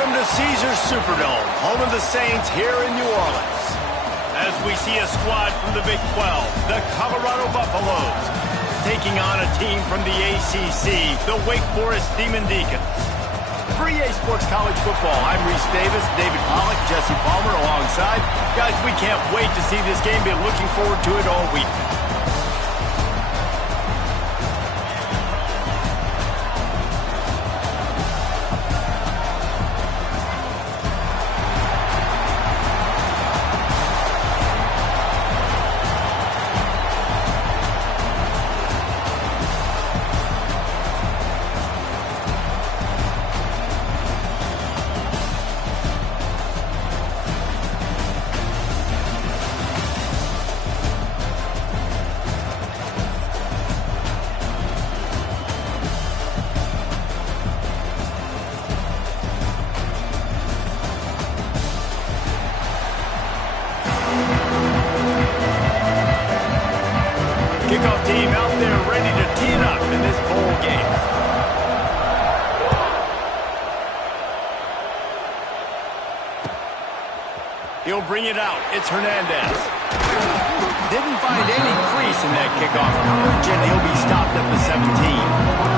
Welcome to Caesars Superdome, home of the Saints here in New Orleans. As we see a squad from the Big 12, the Colorado Buffaloes, taking on a team from the ACC, the Wake Forest Demon Deacons. For EA Sports College Football, I'm Reese Davis, David Pollack, Jesse Palmer alongside. Guys, we can't wait to see this game. Been looking forward to it all week. Kickoff team out there ready to tee it up in this bowl game. He'll bring it out. It's Hernandez. Didn't find any crease in that kickoff coverage, and he'll be stopped at the 17.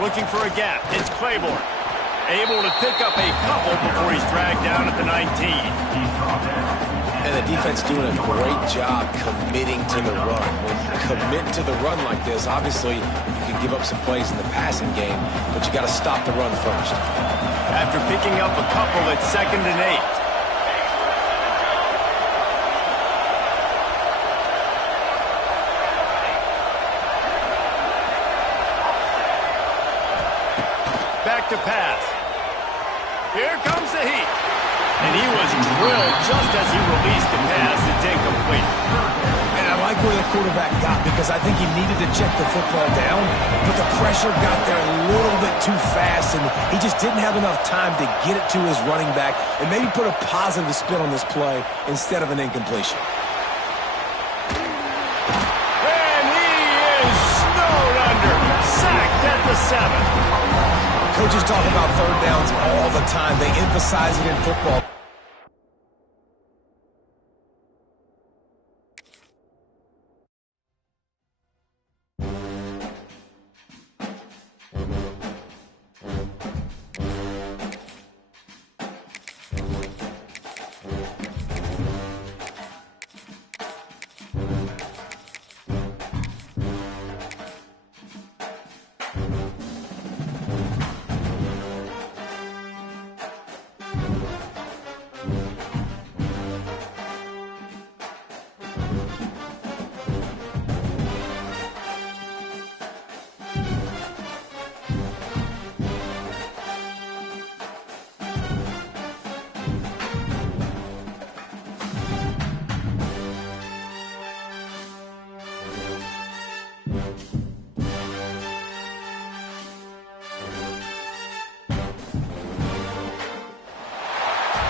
Looking for a gap. It's Claiborne. Able to pick up a couple before he's dragged down at the 19. And the defense doing a great job committing to the run. When you commit to the run like this, obviously you can give up some plays in the passing game, but you got to stop the run first. After picking up a couple, it's 2nd and 8. Back to pass. Here comes the heat. And he was drilled just as he released the pass. It's incomplete. And I like where the quarterback got because I think he needed to check the football down, but the pressure got there a little bit too fast, and he just didn't have enough time to get it to his running back and maybe put a positive spin on this play instead of an incompletion. And he is snowed under. Sacked at the 7. Coaches talk about third downs all the time. They emphasize it in football.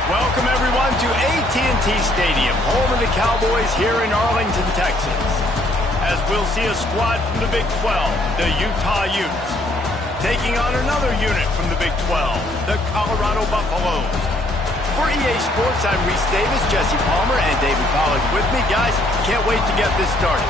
Welcome, everyone, to AT&T Stadium, home of the Cowboys here in Arlington, Texas. As we'll see a squad from the Big 12, the Utah Utes, taking on another unit from the Big 12, the Colorado Buffaloes. For EA Sports, I'm Reese Davis, Jesse Palmer, and David Pollack with me. Guys, can't wait to get this started.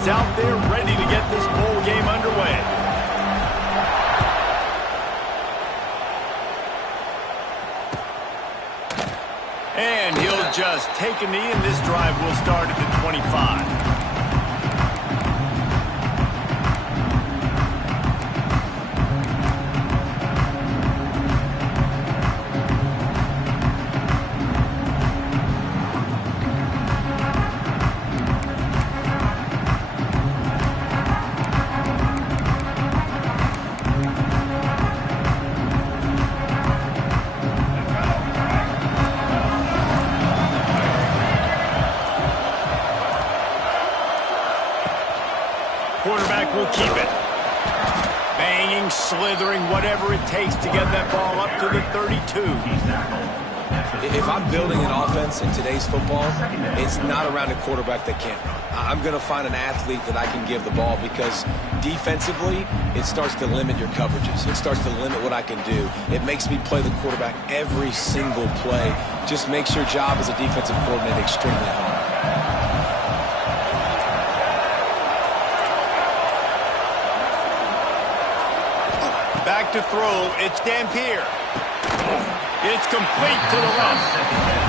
is out there ready to get this bowl game underway. And he'll just take a knee, and this drive will start at the 25. Quarterback will keep it. Banging, slithering, whatever it takes to get that ball up to the 32. If I'm building an offense in today's football, it's not around a quarterback that can't run. I'm going to find an athlete that I can give the ball because defensively, it starts to limit your coverages. It starts to limit what I can do. It makes me play the quarterback every single play. Just makes your job as a defensive coordinator extremely hard. Back to throw, it's Dampier. It's complete to the left.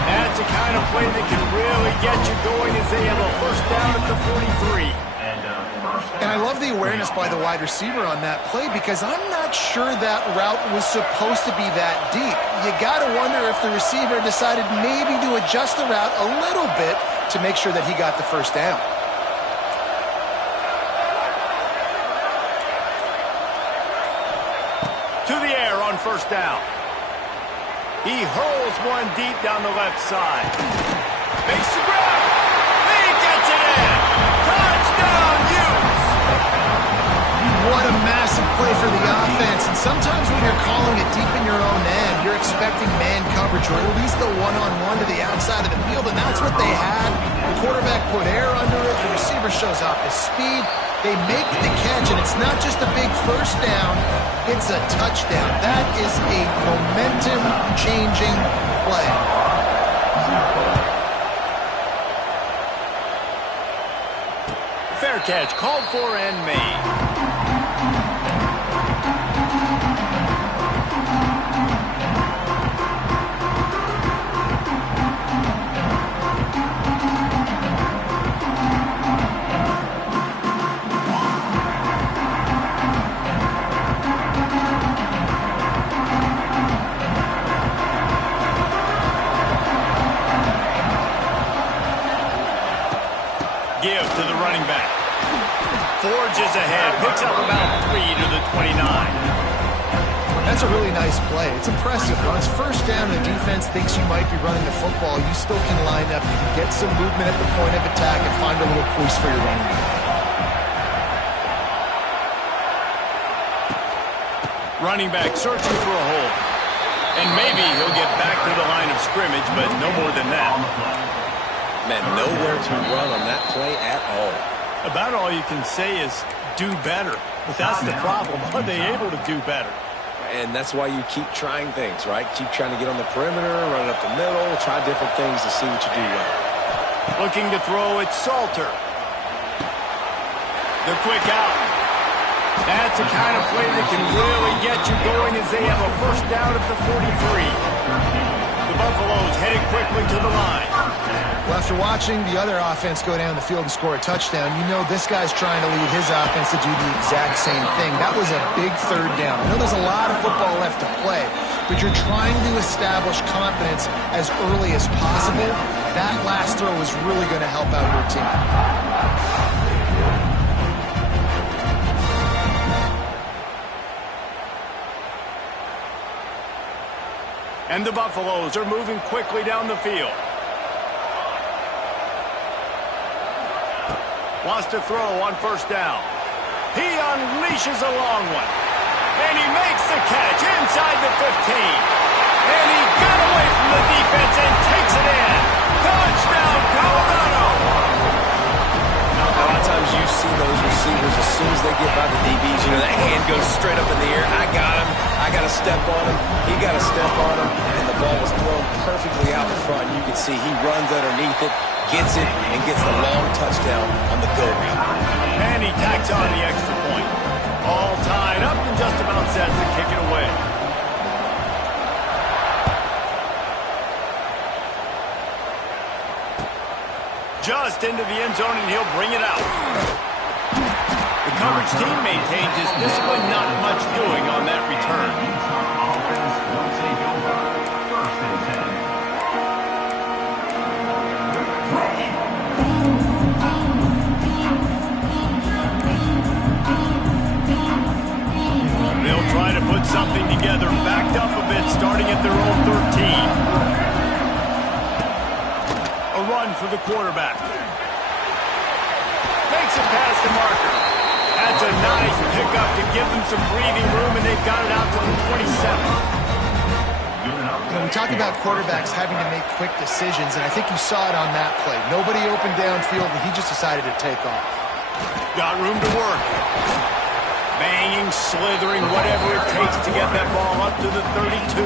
That's the kind of play that can really get you going as they have a first down at the 43. And I love the awareness by the wide receiver on that play because I'm not sure that route was supposed to be that deep. You got to wonder if the receiver decided maybe to adjust the route a little bit to make sure that he got the first down. To the air on first down. He hurls one deep down the left side. Makes the grab. He gets it in. Touchdown, Utes. What a massive play for the offense. And sometimes when you're calling it deep in your own end, you're expecting man coverage or at least a one-on-one to the outside of the field, and that's what they had. The quarterback put air under it. The receiver shows off his speed. They make the catch, and it's not just a big first down, it's a touchdown. That is a momentum-changing play. Fair catch, called for and made. Give to the running back. Forges ahead, picks up about 3 to the 29. That's a really nice play. It's impressive. When it's first down and the defense thinks you might be running the football, you still can line up, you can get some movement at the point of attack and find a little crease for your running back. Running back searching for a hole. And maybe he'll get back to the line of scrimmage, but no more than that. Man, nowhere to run on that play at all. About all you can say is do better. But that's the problem. Are they able to do better? And that's why you keep trying things, right? Keep trying to get on the perimeter, run it up the middle, try different things to see what you do well. Looking to throw, it's Salter. The quick out. That's the kind of play that can really get you going as they have a first down at the 43. The Buffaloes headed quickly to the line. Well, after watching the other offense go down the field and score a touchdown, you know this guy's trying to lead his offense to do the exact same thing. That was a big third down. I know there's a lot of football left to play, but you're trying to establish confidence as early as possible. That last throw is really going to help out your team. And the Buffaloes are moving quickly down the field. Wants to throw on first down. He unleashes a long one. And he makes the catch inside the 15. And he got away from the defense and takes it in. Touchdown, Colorado! A lot of times you see those receivers as soon as they get by the DBs, you know, that hand goes straight up in the air. I got him. I got to step on him. He got to step on him. And the ball was thrown zone perfectly out in front. You can see he runs underneath it, gets it, and gets the long touchdown on the go route. And he tacks on the extra point. All tied up and just about set to kick it away. Just into the end zone, and he'll bring it out. The coverage team maintains his discipline, not much doing on that return. They'll try to put something together, backed up a bit, starting at their own 13. A run for the quarterback. Makes it past the marker. That's a nice pickup to give them some breathing room, and they've got it out to the 27. You know, we talk about quarterbacks having to make quick decisions, and I think you saw it on that play. Nobody opened downfield, and he just decided to take off. Got room to work. Banging, slithering, whatever it takes to get that ball up to the 32.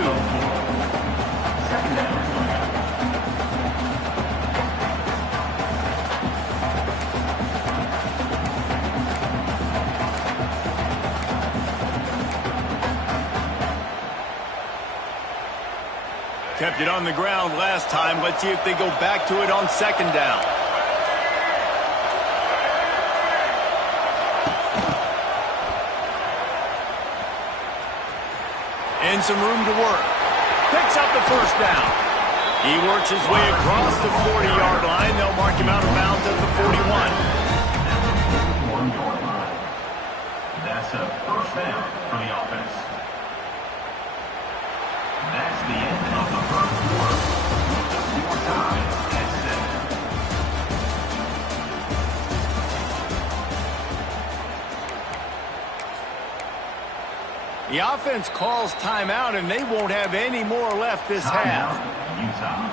Kept it on the ground last time. Let's see if they go back to it on second down. And some room to work. Picks up the first down. He works his way across the 40-yard line. They'll mark him out of bounds at the 41. That's a first down for the offense. That's the end of the first quarter. Score time at 7. The offense calls timeout, and they won't have any more left this half. Utah.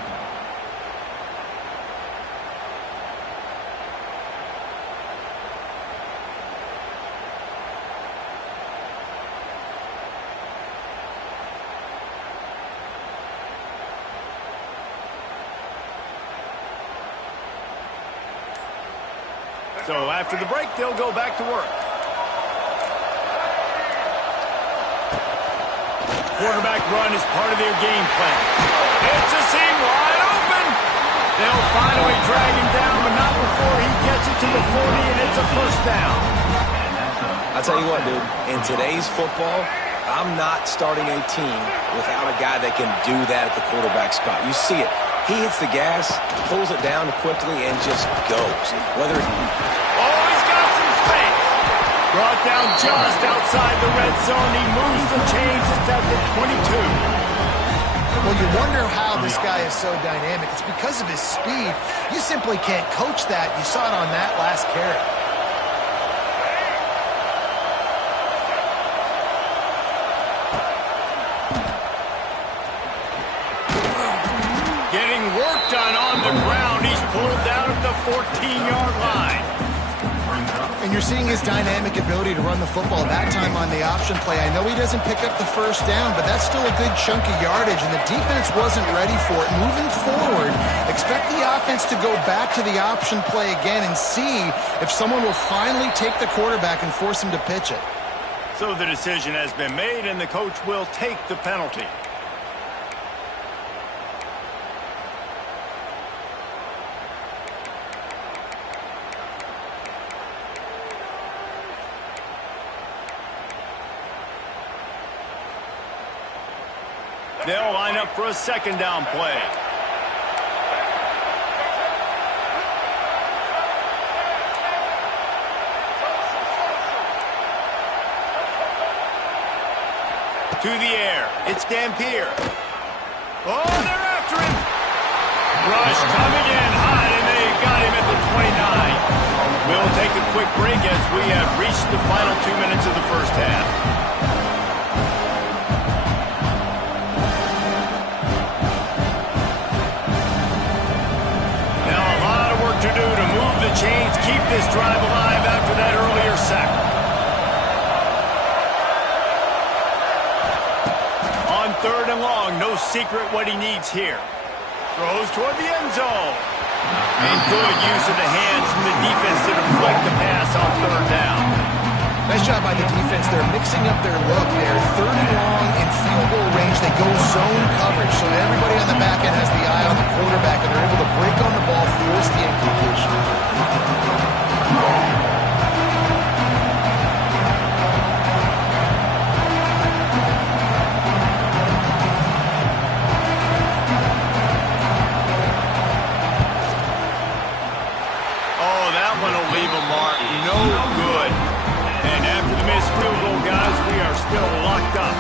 So after the break, they'll go back to work. Quarterback run is part of their game plan. It's a seam wide open. They'll finally drag him down, but not before he gets it to the 40, and it's a first down. I'll tell you what, dude. In today's football, I'm not starting a team without a guy that can do that at the quarterback spot. You see it. He hits the gas, pulls it down quickly, and just goes. Whether it's... Oh, he's got some space. Brought down just outside the red zone. He moves the chains. It's at the 22. Well, you wonder how this guy is so dynamic. It's because of his speed. You simply can't coach that. You saw it on that last carry. Getting work done on the ground. He's pulled down at the 14-yard line. And you're seeing his dynamic ability to run the football, that time on the option play. I know he doesn't pick up the first down, but that's still a good chunk of yardage, and the defense wasn't ready for it. Moving forward, expect the offense to go back to the option play again and see if someone will finally take the quarterback and force him to pitch it. So the decision has been made, and the coach will take the penalty. They'll line up for a second down play. To the air. It's Dampier. Oh, they're after him. Rush coming in hot, and they've got him at the 29. We'll take a quick break as we have reached the final 2 minutes of the first half. To do to move the chains, keep this drive alive after that earlier sack. On third and long, no no secret what he needs here. Throws toward the end zone. And good use of the hands from the defense to deflect the pass on third down. Nice job by the defense. They're mixing up their look there. Third and long in field goal range. They go zone coverage, so everybody on the back end has the eye on the quarterback, and they're able to break on the ball, force the incompletion. Oh, that one will leave a mark. No good. And after the missed field goal, guys, we are still locked up.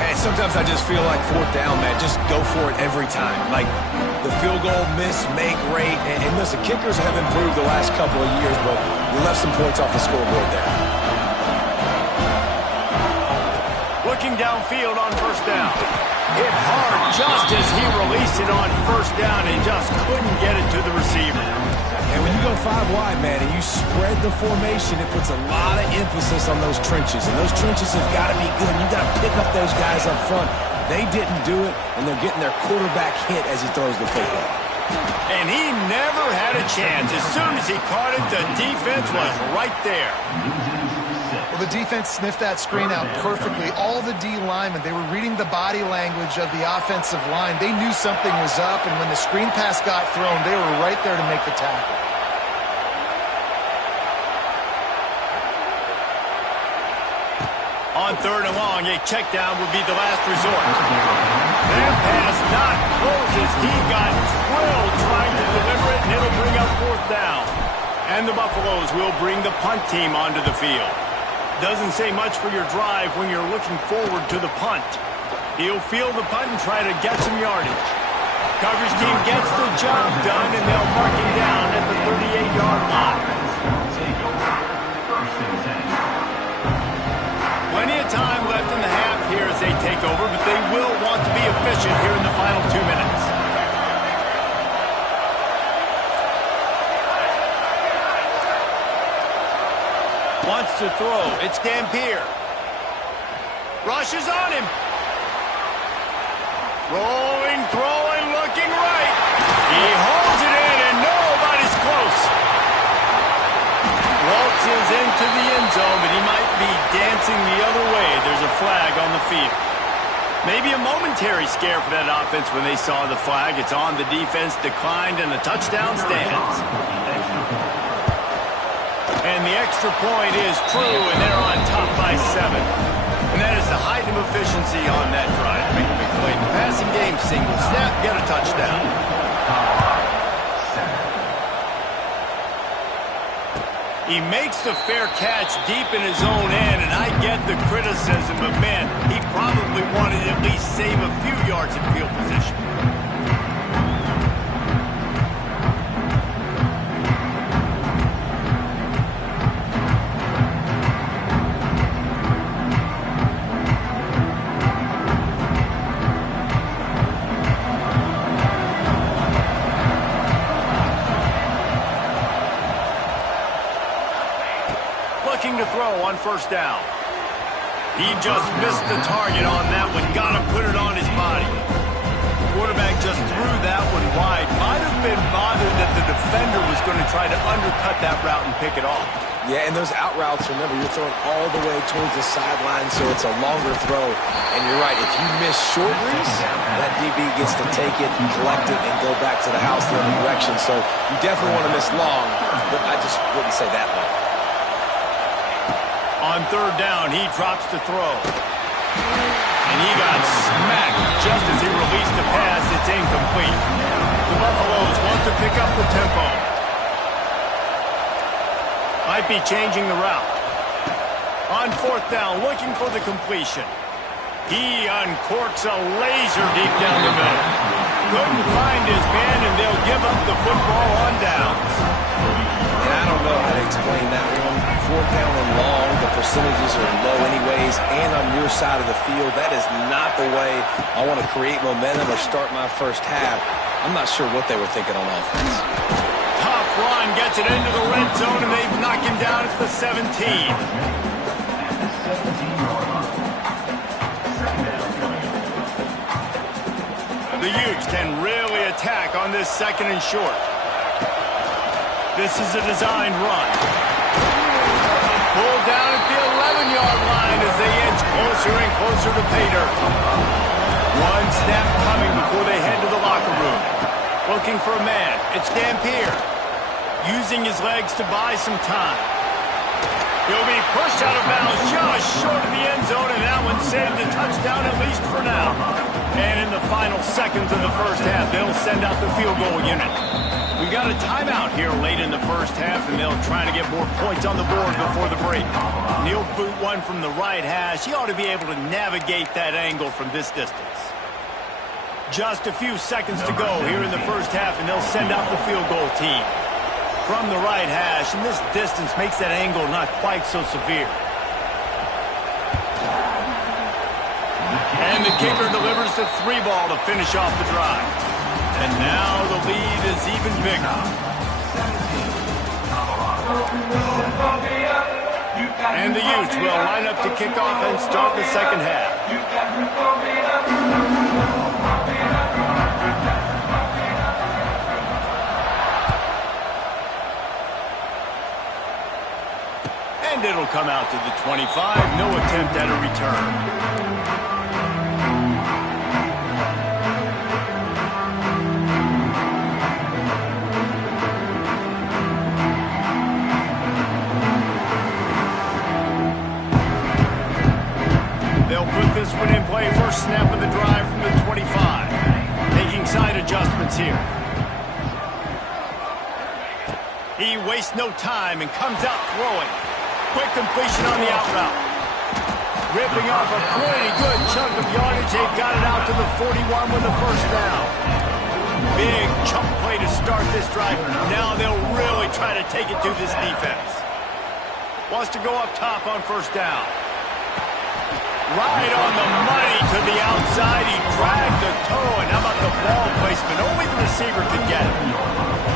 And sometimes I just feel like fourth down, man. Just go for it every time. Like the field goal miss, make rate. And listen, kickers have improved the last couple of years, but we left some points off the scoreboard there. Looking downfield on first down. Hit hard just as he released it on first down and just couldn't get it to the receiver. And when you go 5 wide, man, and you spread the formation, it puts a lot of emphasis on those trenches. And those trenches have got to be good. And you got to pick up those guys up front. They didn't do it, and they're getting their quarterback hit as he throws the football. And he never had a chance. As soon as he caught it, the defense was right there. Well, the defense sniffed that screen out perfectly. All the D linemen, they were reading the body language of the offensive line. They knew something was up, and when the screen pass got thrown, they were right there to make the tackle. On third and long, a check down would be the last resort. That pass not close as he got drilled trying to deliver it, and it'll bring up fourth down. And the Buffaloes will bring the punt team onto the field. Doesn't say much for your drive when you're looking forward to the punt. He'll field the punt and try to get some yardage. Coverage team gets the job done, and they'll mark him down at the 38-yard line. Plenty of time left in the half here as they take over, but they will want to be efficient here in the final 2 minutes. Wants to throw. It's Dampier. Rushes on him. Rolling, throwing, looking right. He holds it in, and nobody's close. Waltzes into the end zone, but he might be dancing the other way. There's a flag on the field. Maybe a momentary scare for that offense when they saw the flag. It's on, the defense declined, and the touchdown stands. And the extra point is true, and they're on top by 7. And that is the height of efficiency on that drive. Make a big play in the passing game, single snap, get a touchdown. He makes the fair catch deep in his own end, and I get the criticism, but man, he probably wanted to at least save a few yards in field position. To throw on first down. He just missed the target on that one. Got to put it on his body. Quarterback just threw that one wide. Might have been bothered that the defender was going to try to undercut that route and pick it off. Yeah, and those out routes, remember, you're throwing all the way towards the sideline, so it's a longer throw. And you're right, if you miss short reads, that DB gets to take it, collect it, and go back to the house the other direction. So you definitely want to miss long, but I just wouldn't say that long. On third down, he drops the throw. And he got smacked just as he released the pass. It's incomplete. The Buffaloes want to pick up the tempo. Might be changing the route. On fourth down, looking for the completion. He uncorks a laser deep down the middle. Couldn't find his man, and they'll give up the football on downs. And I don't know how to explain that one. Fourth down and long, the percentages are low anyways, and on your side of the field, that is not the way I want to create momentum or start my first half. I'm not sure what they were thinking on offense. Tough run, gets it into the red zone, and they've knocked him down at the 17. The Utes can really attack on this 2nd and short. This is a designed run. Pulled down at the 11-yard line as they inch closer and closer to pay dirt. One snap coming before they head to the locker room. Looking for a man. It's Dampier. Using his legs to buy some time. He'll be pushed out of bounds just short of the end zone, and that one saved a touchdown at least for now. And in the final seconds of the first half, they'll send out the field goal unit. We got a timeout here late in the first half, and they'll try to get more points on the board before the break. He'll boot one from the right hash. He ought to be able to navigate that angle from this distance. Just a few seconds to go here in the first half, and they'll send out the field goal team. From the right hash, and this distance makes that angle not quite so severe. And the kicker delivers the 3 ball to finish off the drive. And now the lead is even bigger. And the Utes will line up to kick off and start the second half. And it'll come out to the 25. No attempt at a return. They'll put this one in play. First snap of the drive from the 25. Making side adjustments here. He wastes no time and comes out throwing. Quick completion on the out route. Ripping off a pretty good chunk of yardage. They've got it out to the 41 with the first down. Big chunk play to start this drive. Now they'll really try to take it to this defense. Wants to go up top on first down. Right on the money to the outside. He dragged the toe, and how about the ball placement? Only the receiver could get it.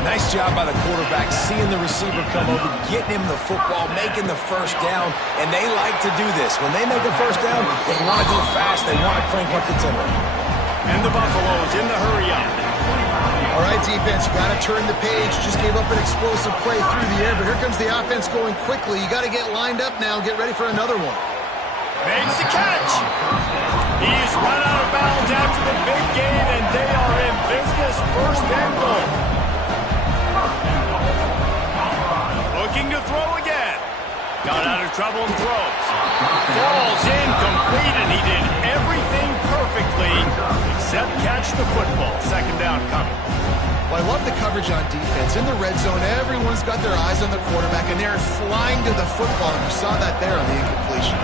Nice job by the quarterback, seeing the receiver come over, getting him the football, making the first down, and they like to do this. When they make a first down, they want to go fast, they want to crank up the tempo. And the Buffaloes in the hurry up. All right, defense, you got to turn the page. Just gave up an explosive play through the air, but here comes the offense going quickly. You got to get lined up now, get ready for another one. Makes the catch. He's run out of bounds after the big gain, and they are in business. First and goal. Looking to throw again. Got out of trouble and throws. Falls incomplete, and he did everything perfectly except catch the football. Second down coming. Well, I love the coverage on defense. In the red zone, everyone's got their eyes on the quarterback, and they're flying to the football, and you saw that there on the incompletion.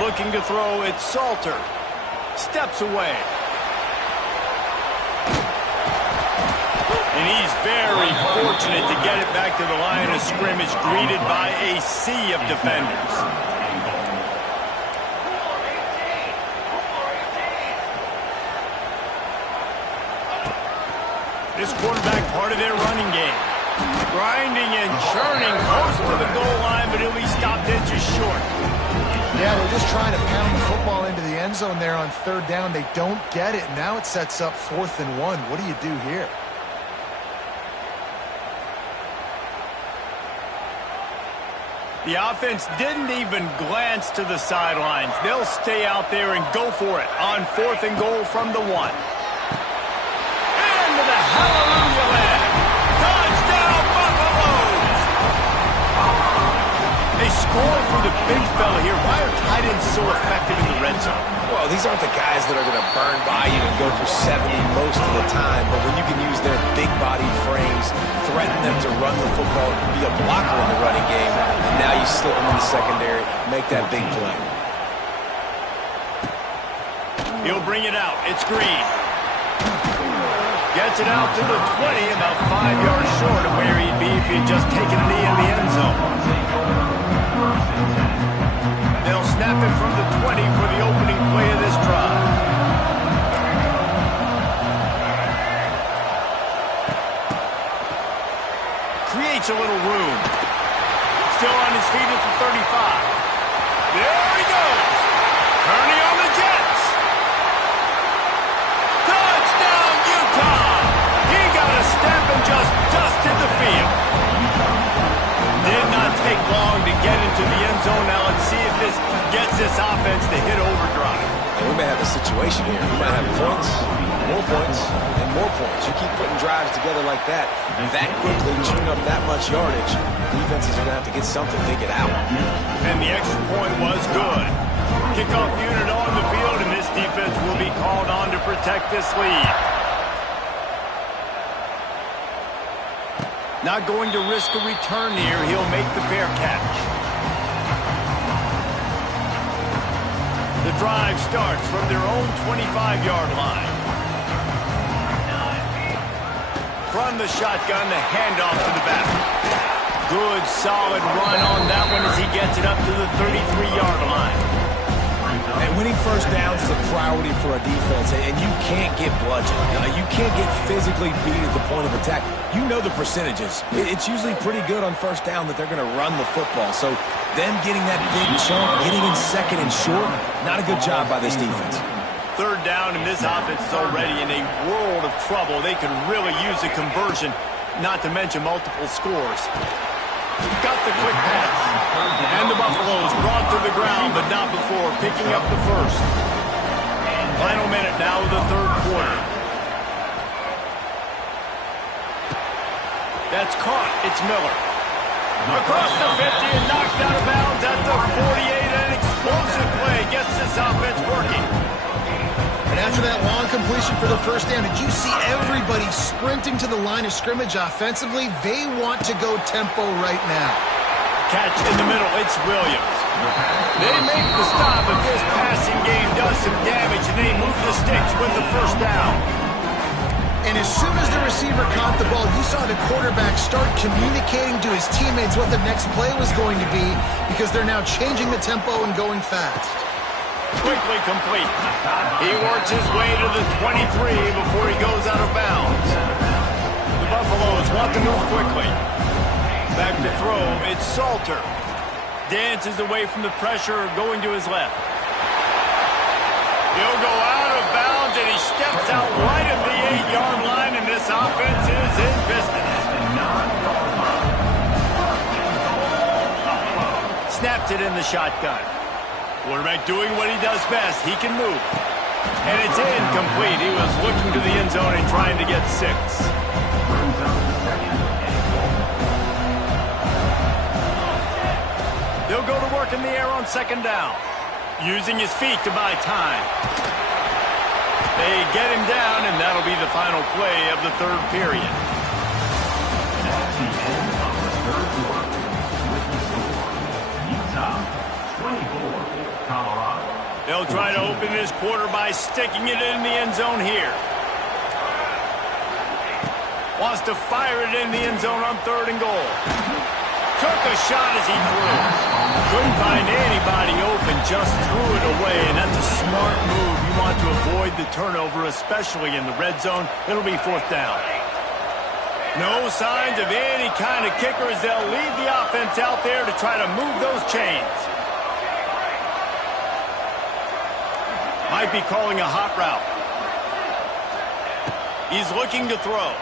Looking to throw, it's Salter. Steps away. And he's very fortunate to get it back to the line of scrimmage, greeted by a sea of defenders. This quarterback part of their running game. Grinding and churning close to the goal line, but he'll be stopped inches short. Yeah, they're just trying to pound the football into the end zone there on third down. They don't get it. Now it sets up 4th and 1. What do you do here? The offense didn't even glance to the sidelines. They'll stay out there and go for it on 4th and goal from the 1. Into the hallelujah land. Touchdown, Buffaloes! They score for the big fella here. Why are tight ends so effective in the red zone? Well, these aren't the guys that are going to burn by you and go for 70 most of the time, but when you can use their big-bodied frames, threaten them to run the football, be a blocker in the running game, and now you slip them in the secondary, make that big play. He'll bring it out. It's Green. Gets it out to the 20, about 5 yards short of where he'd be if he'd just taken a knee in the end zone. They'll snap it from the 20 for the opening play of this drive. Creates a little room. Still on his feet at the 35. There he goes. Turning on the Jets. to the end zone. Now let's see if this gets this offense to hit overdrive. And we may have a situation here. We might have points, and more points. You keep putting drives together like that quickly, chewing up that much yardage, defenses are going to have to get something figured out. And the extra point was good. Kickoff unit on the field, and this defense will be called on to protect this lead. Not going to risk a return here. He'll make the fair catch. The drive starts from their own 25-yard line. From the shotgun, the handoff to the back. Good, solid run on that one as he gets it up to the 33-yard line. And winning first downs is a priority for a defense, and you can't get bludgeoned. You can't get physically beat at the point of attack. You know the percentages. It's usually pretty good on first down that they're going to run the football. So them getting that big chunk, getting in second and short, not a good job by this defense. Third down, and this offense is already in a world of trouble. They could really use a conversion, not to mention multiple scores. Got the quick pass. And the Buffaloes brought to the ground, but not before picking up the first. Final minute now of the third quarter. That's caught. It's Miller. Across the 50 and knocked out of bounds at the 48. An explosive play gets this offense working. And after that long completion for the first down, did you see everybody sprinting to the line of scrimmage offensively? They want to go tempo right now. Catch in the middle. It's Williams. They make the stop, but this passing game does some damage, and they move the sticks with the first down. And as soon as the receiver caught the ball, you saw the quarterback start communicating to his teammates what the next play was going to be, because they're now changing the tempo and going fast. Quickly complete. He works his way to the 23 before he goes out of bounds. The Buffaloes want to move quickly. Back to throw. It's Salter. Dances away from the pressure, going to his left. He'll go out of bounds, and he steps out right at the 8-yard line, and this offense is in business. Snapped it in the shotgun. Quarterback doing what he does best. He can move. And it's incomplete. He was looking to the end zone and trying to get 6. They'll go to work in the air on second down, using his feet to buy time. They get him down, and that'll be the final play of the third period. That's the end of the third quarter. With the score, Utah 24, Colorado. They'll try to open this quarter by sticking it in the end zone here. Wants to fire it in the end zone on third and goal. Took a shot as he threw. Couldn't find anybody open, just threw it away, and that's a smart move. You want to avoid the turnover, especially in the red zone. It'll be fourth down. No signs of any kind of kickers. They'll leave the offense out there to try to move those chains. Might be calling a hot route. He's looking to throw.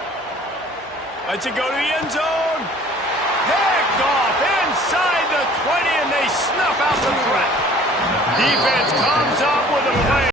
Lets it go to the end zone. Picked off inside the 20, and they snuff out the threat. Defense comes up with a play.